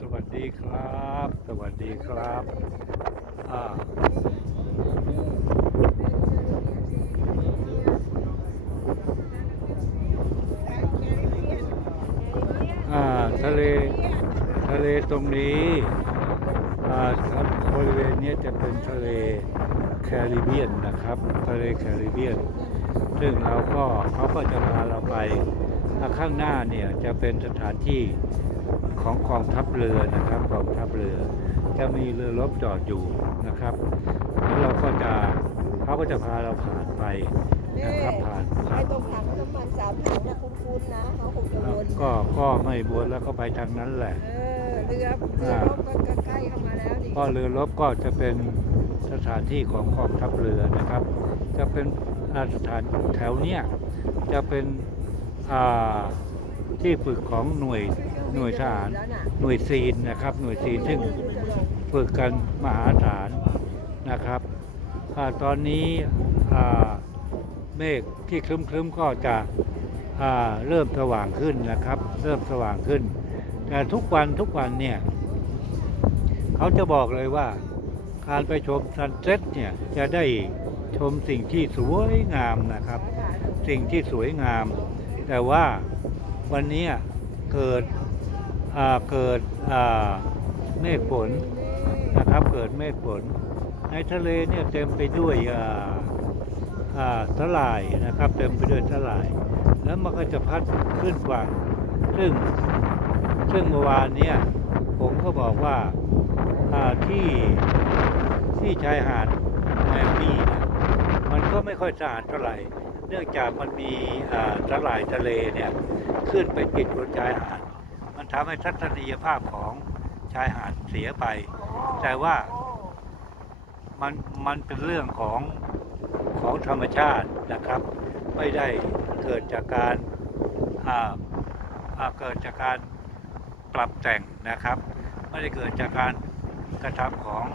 สวัสดีครับ สวัสดีครับอ่าอ่าทะเลทะเลตรงนี้อ่าครับบริเวณนี้จะเป็นทะเลแคริบเบียนนะครับ ทะเลแคริบเบียน ซึ่งเราก็เขาก็จะพาเราไปข้างหน้าเนี่ยจะเป็นสถานที่ ของกองทัพเรือนะครับกองทัพเรือ จะมีเรือรบจอดอยู่นะครับ แล้วเราก็จะเขาก็จะพาเราผ่านไปนะครับผ่านไอ้ผ่านตรงถังน้ำมันสามถังเนี่ยคุ้นๆนะเขาคงจะวนก็ก็ไม่บวนแล้วก็ไปทางนั้นแหละเออเรือเรือรบก็ใกล้เข้ามาแล้วนี่ก็เรือรบก็จะเป็นสถานที่ของกองทัพเรือนะครับ จะเป็นอ่าสถานแถวเนี้ยจะเป็นอ่าที่ฝึกของหน่วย หน่วยทหารแล้วน่ะหน่วยซีนนะครับ หน่วยซีนซึ่งฝึกกันมหาศาลนะครับอาตอนนี้อ่าเมฆที่ครึ้มๆก็จะอ่าเริ่มสว่างขึ้นนะครับ เริ่มสว่างขึ้น แต่ทุกวันทุกวันเนี่ยเขาจะบอกเลยว่าการไปชมซันเซ็ตเนี่ยจะได้ชมสิ่งที่สวยงามนะครับ สิ่งที่สวยงาม แต่ว่าวันนี้เกิดอ่า เกิดเมฆฝนนะครับเกิดเมฆฝน ในทะเลเนี่ยเต็มไปด้วยอ่าอ่าสลายนะครับ เต็มไปด้วยสลาย แล้วมันก็จะพัดขึ้นฝั่งซึ่งซึ่งเมื่อวานเนี่ยผมก็บอกว่าที่ที่ชายหาดแมมมี่นะมันก็ไม่ค่อยสะอาดเท่าไหร่ เนื่องจากมันมีอ่าสลายทะเลเนี่ยขึ้นไปปิดบนชายหาด มันทำให้ทัศนียภาพของชายหาดเสียไป แต่ว่ามันมันเป็นเรื่องของของธรรมชาตินะครับ ไม่ได้เกิดจากการอ่าอ่าเกิดจากการปรับแต่งนะครับ ไม่ได้เกิดจากการกระทำของ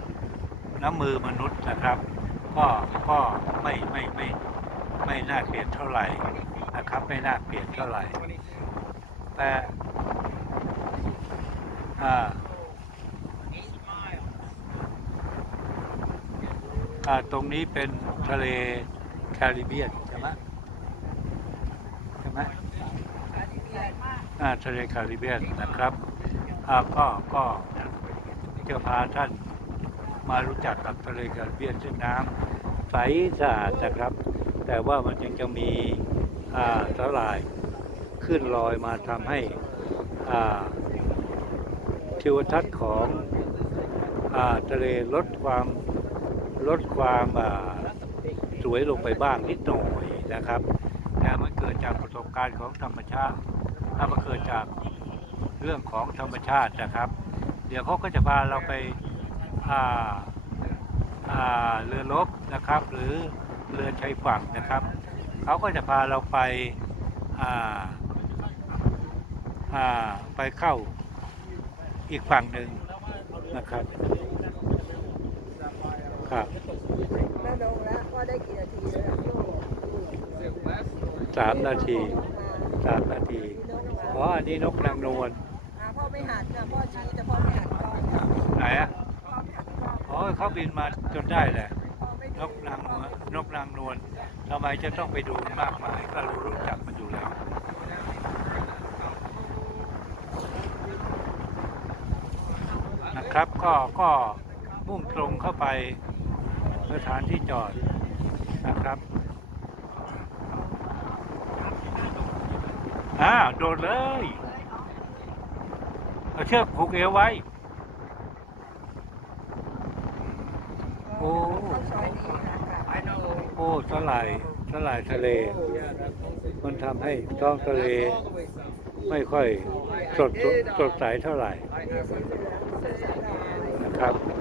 น้ำมือมนุษย์นะครับ ก็ก็ไม่ไม่ไม่ไม่น่าเกลียดเท่าไหร่นะครับ ไม่น่าเกลียดเท่าไหร่แต่ อ่าอ่าตรงนี้เป็นทะเลแคริบเบียนใช่ไหมใช่ไหมอ่าทะเลแคริบเบียนนะครับอ่าก็ก็จะพาท่านมารู้จักกับทะเลแคริบเบียนซึ่งน้ำใสสะอาดนะครับ แต่ว่ามันยังจะมีอ่าสลายขึ้นลอยมาทำให้อ่า ทิวทัศน์ของอาทะเลลดความลดความสวยลงไปบ้างนิดหน่อยนะครับแต่มันเกิดจากประสบการณ์ของธรรมชาติถ้ามันเกิดจากเรื่องของธรรมชาตินะครับ เดี๋ยวเขาก็จะพาเราไปาาเรือรบนะครับ หรือเรือชายฝั่งนะครับเขาก็จะพาเราไปาาไปเข้า อีกฝั่งหนึ่งนะครับครับแม่ลงแล้วก็ได้กี่นาทีแล้วล่ะสามนาทีสามนาทีพี่นกมาอ๋ออันนี้นกนางนวลพ่อไม่หันนะพ่อชี้แต่พ่อไม่หันไหนอะไม่หันกล้องอ๋อเขาบินมาจนได้แหละนกนางนวลนกนางนวลทำไมจะต้องไปดูมันมากมายก็รู้รู้จักมันอยู่แล้วนะ ครับก็ก็มุ่งตรงเข้าไปสถานที่จอดนะครับอ่าโดดเลยเอาเชือกผูกเอวไว้ โอ้โอ้สลายสลายทะเล มันทำให้ท้องทะเล ไม่ค่อยสดสดใสเท่าไหร่ ครับ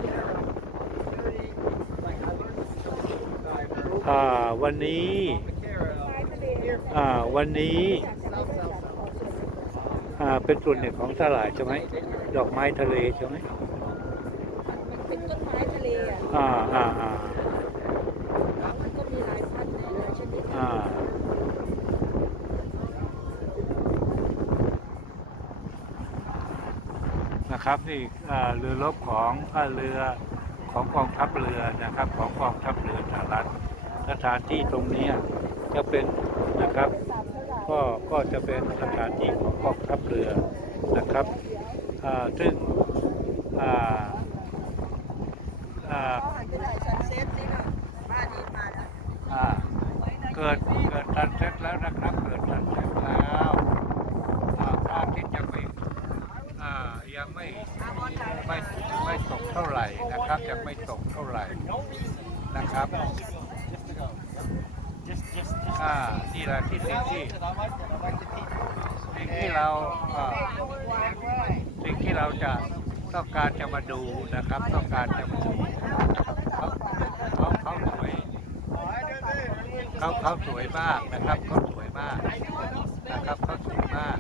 อ่าวันนี้อ่าวันนี้อ่าเป็นส่วนหนึ่งของสลายใช่ไหมดอกไม้ทะเลใช่ไหมมันเป็นต้นไม้ทะเลอะอ่าอ่าอ่ามันก็มีหลายพันธุ์หลายชนิดอ่า นะครับนี่อ่าเรือรบของท่าเรือของกองทัพเรือนะครับ ของกองทัพเรือสหรัฐสถานที่ตรงเนี้ยจะเป็นนะครับ ก็ก็จะเป็นสถานที่ของกองทัพเรือนะครับอ่าซึ่งอ่าอ่าเขาหันไปไหนซันเซ็ตนี่นะบ้านนี้มาแล้วอ่าเกิดเกิดทันเซ็ตแล้วนะครับ เกิดทันเซ็ตแล้วอ่าพระอาทิตย์ยังไม่อ่ายังไม่ไม่ไม่ตกเท่าไหร่นะครับยัง ไม่ตกเท่าไหร่นะครับอ่านี่แหละที่สิ่งที่สิ่งที่เราสิ่งที่เราจะต้องการจะมาดูนะครับ ต้องการจะมาดูเขาเขาเขาสวยเขาเขาสวยมากนะครับเขาสวยมากนะครับเขาสวยมาก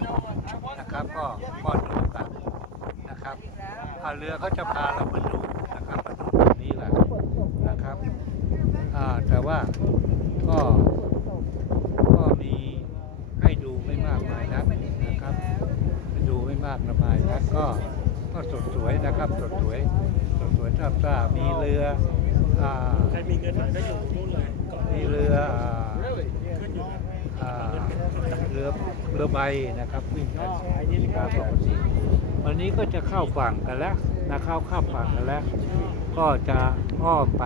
นะครับ ก็ก็ดูกันนะครับเรือเขาจะพาเรามาดูนะครับมาดูตรงนี้แหละนะครับ อ่าแต่ว่าก็ก็มีให้ดูไม่มากมายนักนะครับดูไม่มากมายนักก็ก็สดสวยนะครับสดสวยสดสวยทราบซ่ามีเรืออ่าใครมีเงินหน่อยก็อยู่นู่นเลยมีเรือเรือเรือใบนะครับวิ่งกันตามปกติวันนี้ก็จะเข้าฝั่งกันแล้วนะเข้าเข้าฝั่งกันแล้ว ก็จะอ้อมไป